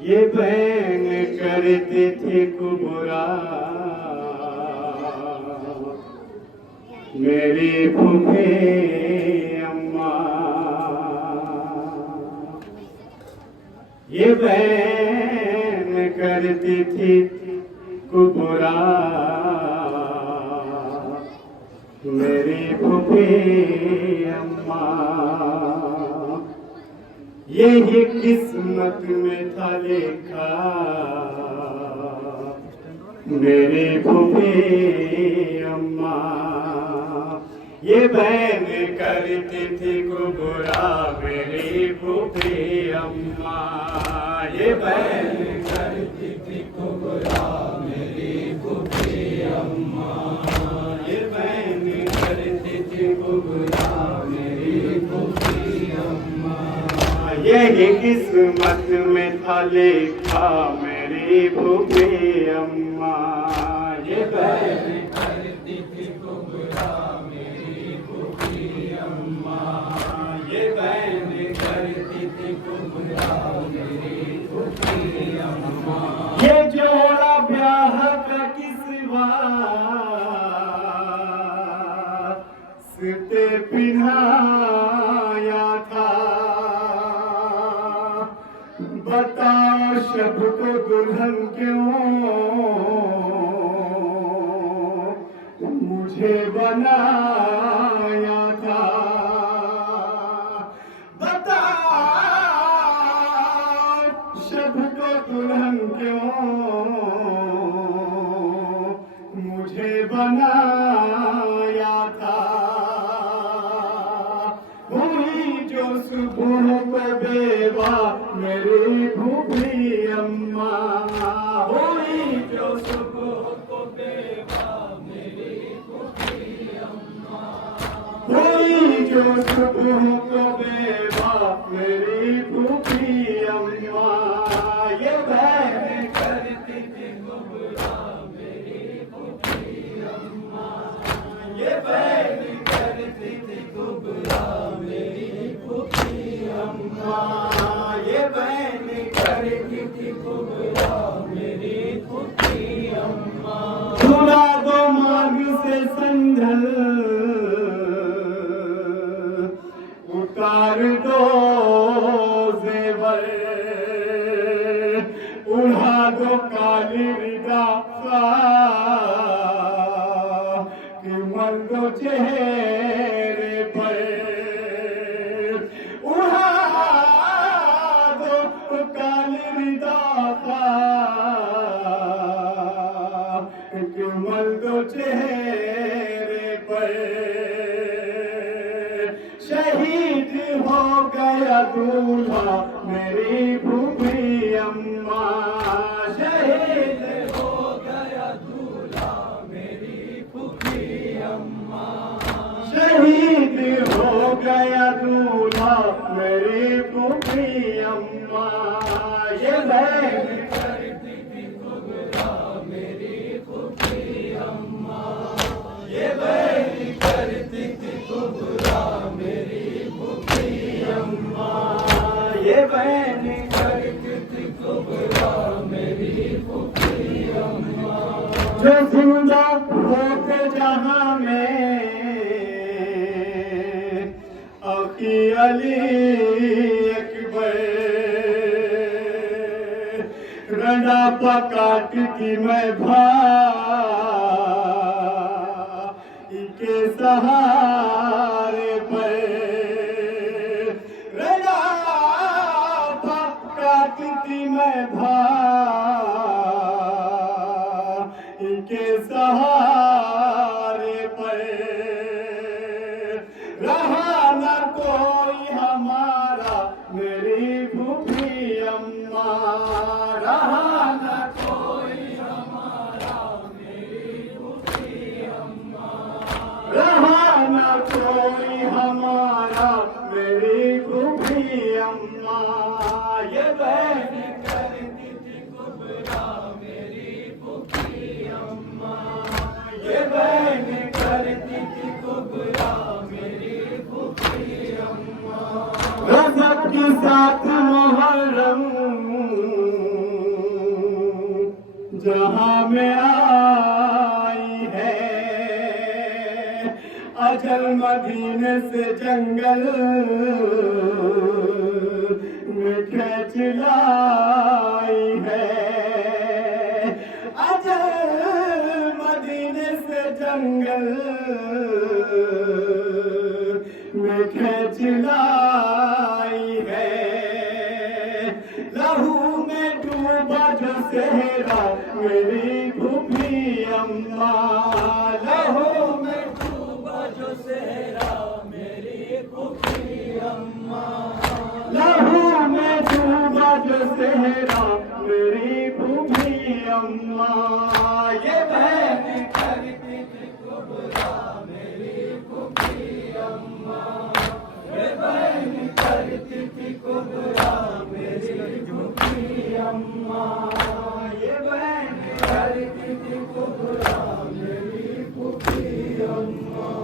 ये बहन करती थी कुबरा मेरी फूफी अम्मा। ये बहन करती थी कुबरा मेरी फूफी अम्मा। यही किस्मत में था लिखा मेरी फूफी अम्मा। ये बहन करती थी कुबरा मेरी फूफी अम्मा। ये बहन करती थी कुबरा मेरी फूफी अम्मा। ये बहन करती थी कुबरा मेरी फूफी अम्मा। यही किस्मत में था लिखा मेरी फूफी अम्मा। ये बहन करती थी कुबरा मेरी फूफी अम्मा। ये बहन करती थी कुबरा मेरी फूफी अम्मा। ये जोड़ा ब्याह का किसवा सिते पिन्हाया था। बताओ शब को दुल्हन क्यों मुझे बनाया था। बताओ शब को दुल्हन क्यों मुझे बनाया था। हुई जो सुबह को बेवा मेरी फूफी अम्मा। हुई जो सुबह को बेवा मेरी फूफी अम्मा। हुई जो सुबह को बेवा मेरी फूफी अम्मा। ये बहन करती थी कुबरा मेरी फूफी अम्मा। ये बहन करती थी कुबरा मेरी फूफी अम्मा। ये बहन करती थी कुबरा मेरी फूफी अम्मा। खुदा दो मांग से संधल उतार दो जेवर। उड़ा दो काली रिदा कि मल दो चेहरे पर। उड़ा दो काली रिदा कि मल दो चेहरे पर। शहीद हो गया दूल्हा मेरी फूफी अम्मा। शहीद हो गया दूल्हा मेरी फूफी अम्मा। शहीद हो गया दूल्हा मेरी फूफी अम्मा। ये बहन करती थी कुबरा मेरी फूफी अम्मा। ये बहन करती थी कुबरा मेरी फूफी अम्मा। ये बहन करती थी कुबरा मेरी फूफी अम्मा। जो जिंदा होके जहां में अकी अली अकबर। रंडा पकाटती मैं भाई के सहारे पर। रंडा पकाटती मैं भाई के सहारे पर। रहा न कोई हमारा मेरी फूफी अम्मा। रहा न कोई हमारा मेरी फूफी अम्मा। रहा न कोई हमारा मेरी फूफी अम्मा। ये बहन करती थी कुबरा मेरी फूफी अम्मा। ये बहन करती थी कुबरा मेरी फूफी अम्मा। रज़क के साथ मुहर्रम जहां में आई है, अजल मदीने से जंगल में खींच लाई है, अजल मदीने से जंगल में खींच लाई है। लहू में डूबा जो सेहरा मेरी फूफी अम्मा, लहू में डूबा जो सेहरा मेरी फूफी अम्मा, लहू में डूबा जो सेहरा मेरी फूफी अम्मा। ये बहन करती थी कुबरा मेरी फूफी अम्मा, ये बहन करती थी कुबरा मेरी फूफी अम्मा, ये बहन करती थी कुबरा मेरी फूफी अम्मा।